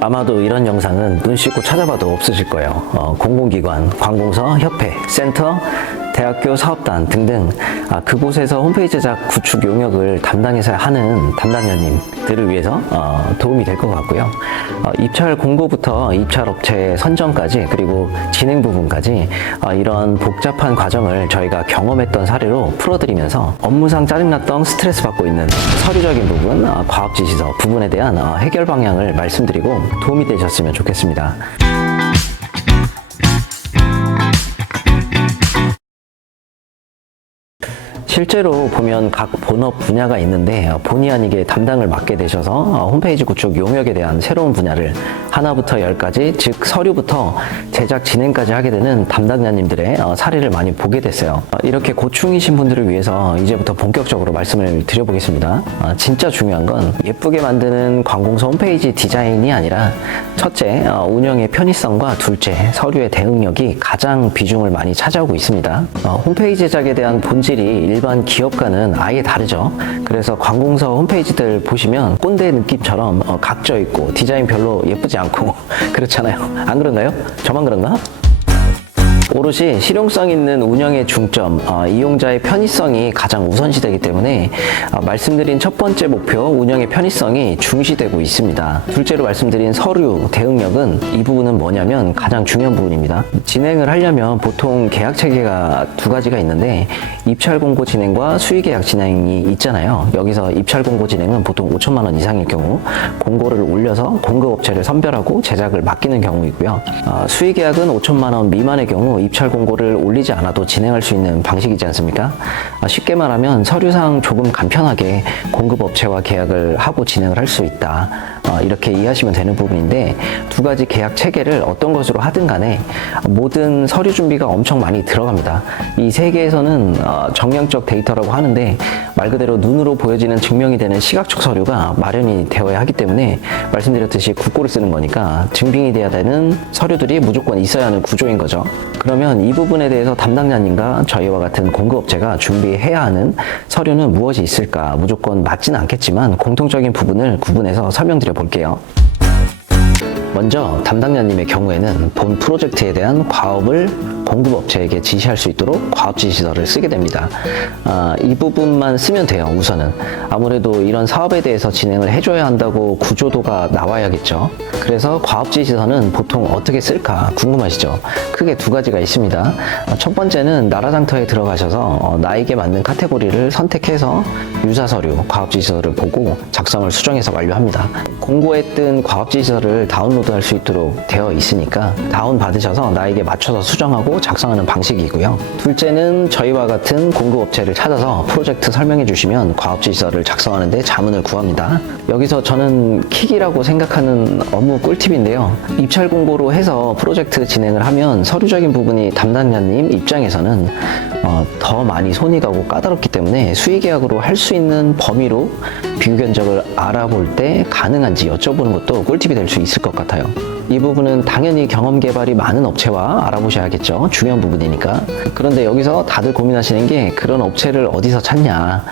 아마도 이런 영상은 눈 씻고 찾아봐도 없으실 거예요. 공공기관, 관공서, 협회, 센터, 대학교 사업단 등등 그곳에서 홈페이지 제작 구축 용역을 담당해서 하는 담당자님들을 위해서 도움이 될 것 같고요. 입찰 공고부터 입찰 업체 선정까지 그리고 진행 부분까지 이런 복잡한 과정을 저희가 경험했던 사례로 풀어드리면서 업무상 짜증났던 스트레스 받고 있는 서류적인 부분, 과업지시서 부분에 대한 해결 방향을 말씀드리고 도움이 되셨으면 좋겠습니다. 실제로 보면 각 본업 분야가 있는데 본의 아니게 담당을 맡게 되셔서 홈페이지 구축 용역에 대한 새로운 분야를 하나부터 10까지, 즉 서류부터 제작 진행까지 하게 되는 담당자님들의 사례를 많이 보게 됐어요. 이렇게 고충이신 분들을 위해서 이제부터 본격적으로 말씀을 드려보겠습니다. 진짜 중요한 건 예쁘게 만드는 관공서 홈페이지 디자인이 아니라 첫째, 운영의 편의성과 둘째, 서류의 대응력이 가장 비중을 많이 차지하고 있습니다. 홈페이지 제작에 대한 본질이 일반 기업과는 아예 다르죠. 그래서 관공서 홈페이지들 보시면 꼰대 느낌처럼 각져 있고 디자인 별로 예쁘지 않고 그렇잖아요. 안 그런가요? 저만 그런가? 오롯이 실용성 있는 운영의 중점, 이용자의 편의성이 가장 우선시되기 때문에 말씀드린 첫 번째 목표, 운영의 편의성이 중시되고 있습니다. 둘째로 말씀드린 서류, 대응력은 이 부분은 뭐냐면 가장 중요한 부분입니다. 진행을 하려면 보통 계약 체계가 두 가지가 있는데 입찰 공고 진행과 수의 계약 진행이 있잖아요. 여기서 입찰 공고 진행은 보통 5천만 원 이상일 경우 공고를 올려서 공급 업체를 선별하고 제작을 맡기는 경우이고요. 수의 계약은 5천만 원 미만의 경우 입찰 공고를 올리지 않아도 진행할 수 있는 방식이지 않습니까? 쉽게 말하면 서류상 조금 간편하게 공급업체와 계약을 하고 진행을 할 수 있다. 이렇게 이해하시면 되는 부분인데 두 가지 계약 체계를 어떤 것으로 하든 간에 모든 서류 준비가 엄청 많이 들어갑니다. 이 세 개에서는 정량적 데이터라고 하는데 말 그대로 눈으로 보여지는 증명이 되는 시각적 서류가 마련이 되어야 하기 때문에 말씀드렸듯이 국고를 쓰는 거니까 증빙이 돼야 되는 서류들이 무조건 있어야 하는 구조인 거죠. 그러면 이 부분에 대해서 담당자님과 저희와 같은 공급업체가 준비해야 하는 서류는 무엇이 있을까? 무조건 맞지는 않겠지만 공통적인 부분을 구분해서 설명드려 볼게요. 먼저 담당자님의 경우에는 본 프로젝트에 대한 과업을 공급업체에게 지시할 수 있도록 과업지시서를 쓰게 됩니다. 이 부분만 쓰면 돼요. 우선은 아무래도 이런 사업에 대해서 진행을 해줘야 한다고 구조도가 나와야겠죠. 그래서 과업지시서는 보통 어떻게 쓸까 궁금하시죠? 크게 두 가지가 있습니다. 첫 번째는 나라장터에 들어가셔서 나에게 맞는 카테고리를 선택해서 유사서류, 과업지시서를 보고 작성을 수정해서 완료합니다. 공고에 뜬 과업지시서를 다운로드할 수 있도록 되어 있으니까 다운 받으셔서 나에게 맞춰서 수정하고 작성하는 방식이고요. 둘째는 저희와 같은 공급업체를 찾아서 프로젝트 설명해 주시면 과업지시서를 작성하는데 자문을 구합니다. 여기서 저는 킥이라고 생각하는 업무 꿀팁인데요. 입찰 공고로 해서 프로젝트 진행을 하면 서류적인 부분이 담당자님 입장에서는 더 많이 손이 가고 까다롭기 때문에 수의계약으로 할 수 있는 범위로 비교 견적을 알아볼 때 가능한지 여쭤보는 것도 꿀팁이 될 수 있을 것 같아요. 이 부분은 당연히 경험 개발이 많은 업체와 알아보셔야겠죠. 중요한 부분이니까. 그런데 여기서 다들 고민하시는 게 그런 업체를 어디서 찾냐,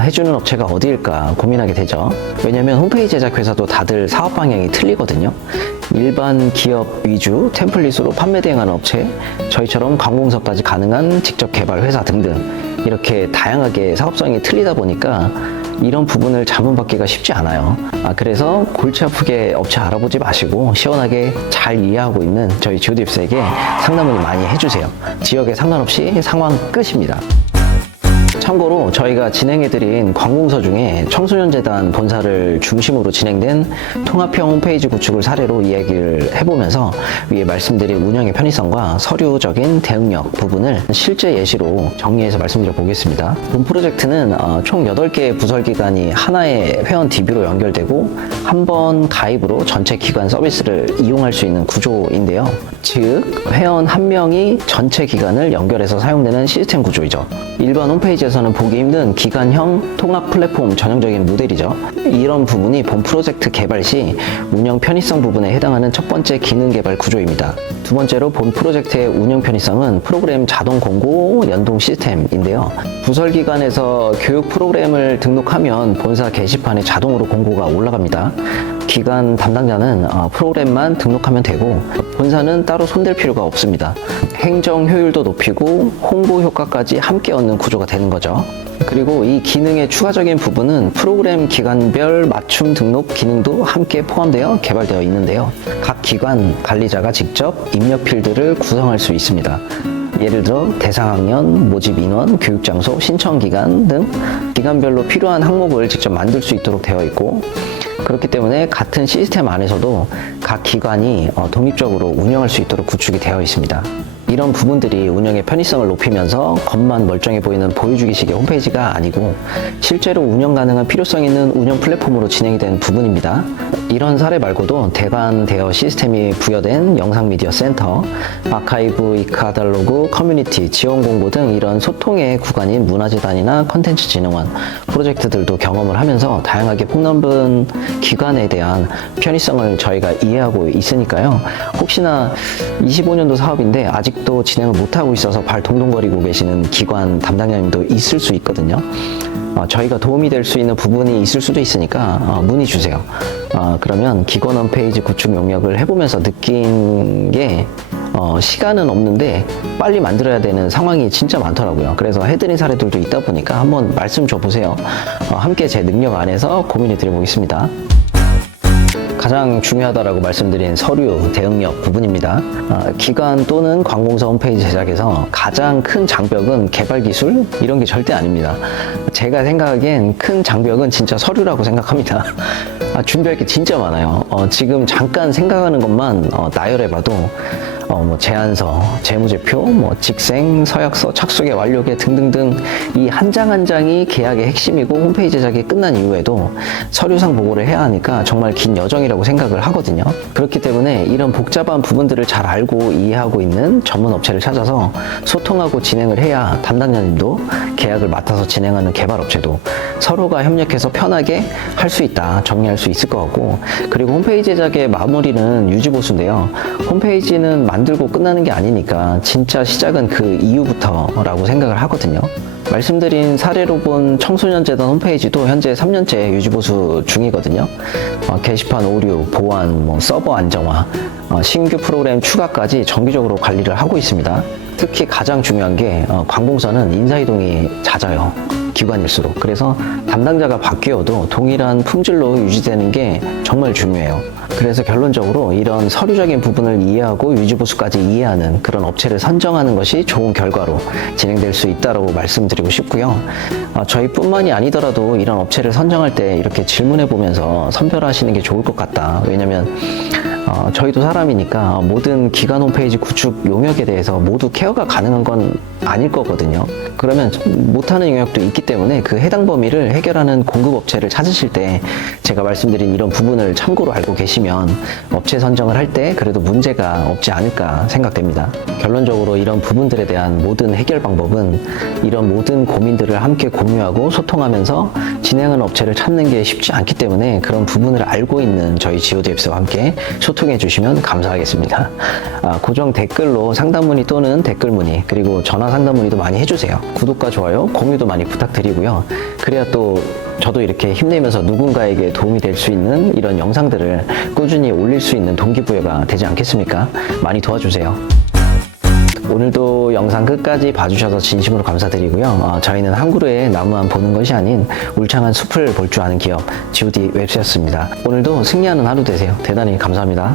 해주는 업체가 어디일까 고민하게 되죠. 왜냐면 홈페이지 제작 회사도 다들 사업 방향이 틀리거든요. 일반 기업 위주 템플릿으로 판매 대행하는 업체, 저희처럼 관공서까지 가능한 직접 개발 회사 등등 이렇게 다양하게 사업성이 틀리다 보니까 이런 부분을 자문받기가 쉽지 않아요. 그래서 골치 아프게 업체 알아보지 마시고 시원하게 잘 이해하고 있는 저희 GOD입스에게 상담을 많이 해주세요. 지역에 상관없이 상황 끝입니다. 참고로 저희가 진행해드린 관공서 중에 청소년재단 본사를 중심으로 진행된 통합형 홈페이지 구축을 사례로 이야기를 해보면서 위에 말씀드린 운영의 편의성과 서류적인 대응력 부분을 실제 예시로 정리해서 말씀드려 보겠습니다. 본 프로젝트는 총 8개의 부설기관이 하나의 회원 DB로 연결되고 한 번 가입으로 전체 기관 서비스를 이용할 수 있는 구조인데요. 즉 회원 한 명이 전체 기관을 연결해서 사용되는 시스템 구조이죠. 일반 홈페이지에서는 보기 힘든 기관형 통합 플랫폼 전형적인 모델이죠. 이런 부분이 본 프로젝트 개발 시 운영 편의성 부분에 해당하는 첫 번째 기능 개발 구조입니다. 두 번째로 본 프로젝트의 운영 편의성은 프로그램 자동 공고 연동 시스템인데요. 부설기관에서 교육 프로그램을 등록하면 본사 게시판에 자동으로 공고가 올라갑니다. 기관 담당자는 프로그램만 등록하면 되고 본사는 따로 손댈 필요가 없습니다. 행정 효율도 높이고 홍보 효과까지 함께 얻는 구조가 되는 거죠. 그리고 이 기능의 추가적인 부분은 프로그램 기관별 맞춤 등록 기능도 함께 포함되어 개발되어 있는데요. 각 기관 관리자가 직접 입력 필드를 구성할 수 있습니다. 예를 들어 대상 학년, 모집 인원, 교육 장소, 신청 기간 등 기관별로 필요한 항목을 직접 만들 수 있도록 되어 있고, 그렇기 때문에 같은 시스템 안에서도 각 기관이 독립적으로 운영할 수 있도록 구축이 되어 있습니다. 이런 부분들이 운영의 편의성을 높이면서 겉만 멀쩡해 보이는 보여주기식의 홈페이지가 아니고 실제로 운영 가능한 필요성 있는 운영 플랫폼으로 진행이 된 부분입니다. 이런 사례 말고도 대관 대여 시스템이 부여된 영상미디어 센터, 아카이브, 이카달로그, 커뮤니티, 지원 공고 등 이런 소통의 구간인 문화재단이나 컨텐츠진흥원 프로젝트들도 경험을 하면서 다양하게 폭넓은 기관에 대한 편의성을 저희가 이해하고 있으니까요. 혹시나 25년도 사업인데 아직도 진행을 못하고 있어서 발 동동거리고 계시는 기관 담당자님도 있을 수 있거든요. 저희가 도움이 될 수 있는 부분이 있을 수도 있으니까 문의 주세요. 그러면 기관 홈페이지 구축 용역을 해보면서 느낀 게 시간은 없는데 빨리 만들어야 되는 상황이 진짜 많더라고요. 그래서 해드린 사례들도 있다 보니까 한번 말씀 줘보세요. 함께 제 능력 안에서 고민해 드려보겠습니다. 가장 중요하다고 말씀드린 서류, 대응력 부분입니다. 기관 또는 관공서 홈페이지 제작에서 가장 큰 장벽은 개발 기술? 이런 게 절대 아닙니다. 제가 생각하기엔 큰 장벽은 진짜 서류라고 생각합니다. 준비할 게 진짜 많아요. 지금 잠깐 생각하는 것만 나열해봐도 제안서, 재무제표, 직생, 서약서, 착수계, 완료계 등등등 이 한 장 한 장이 계약의 핵심이고 홈페이지 제작이 끝난 이후에도 서류상 보고를 해야 하니까 정말 긴 여정이라고 생각을 하거든요. 그렇기 때문에 이런 복잡한 부분들을 잘 알고 이해하고 있는 전문 업체를 찾아서 소통하고 진행을 해야 담당자님도 계약을 맡아서 진행하는 개발업체도 서로가 협력해서 편하게 할 수 있다, 정리할 수 있을 것 같고, 그리고 홈페이지 제작의 마무리는 유지보수인데요. 홈페이지는 만들고 끝나는 게 아니니까 진짜 시작은 그 이후부터라고 생각을 하거든요. 말씀드린 사례로 본 청소년재단 홈페이지도 현재 3년째 유지보수 중이거든요. 게시판 오류, 보안, 서버 안정화, 신규 프로그램 추가까지 정기적으로 관리를 하고 있습니다. 특히 가장 중요한 게 관공서는 인사이동이 잦아요. 기관일수록. 그래서 담당자가 바뀌어도 동일한 품질로 유지되는 게 정말 중요해요. 그래서 결론적으로 이런 서류적인 부분을 이해하고 유지보수까지 이해하는 그런 업체를 선정하는 것이 좋은 결과로 진행될 수 있다고 말씀드리고 싶고요. 저희뿐만이 아니더라도 이런 업체를 선정할 때 이렇게 질문해 보면서 선별하시는 게 좋을 것 같다. 왜냐면 저희도 사람이니까 모든 기관 홈페이지 구축 용역에 대해서 모두 케어가 가능한 건 아닐 거거든요. 그러면 못하는 영역도 있기 때문에 그 해당 범위를 해결하는 공급업체를 찾으실 때 제가 말씀드린 이런 부분을 참고로 알고 계시면 업체 선정을 할 때 그래도 문제가 없지 않을까 생각됩니다. 결론적으로 이런 부분들에 대한 모든 해결 방법은 이런 모든 고민들을 함께 공유하고 소통하면서 진행하는 업체를 찾는 게 쉽지 않기 때문에 그런 부분을 알고 있는 저희 GODFS와 함께 소통해 주시면 감사하겠습니다. 고정 댓글로 상담 문의 또는 댓글 문의, 그리고 전화 상담 문의도 많이 해주세요. 구독과 좋아요, 공유도 많이 부탁드리고요. 그래야 또 저도 이렇게 힘내면서 누군가에게 도움이 될 수 있는 이런 영상들을 꾸준히 올릴 수 있는 동기부여가 되지 않겠습니까? 많이 도와주세요. 오늘도 영상 끝까지 봐주셔서 진심으로 감사드리고요. 저희는 한 그루의 나무만 보는 것이 아닌 울창한 숲을 볼 줄 아는 기업 GOD 웹스였습니다. 오늘도 승리하는 하루 되세요. 대단히 감사합니다.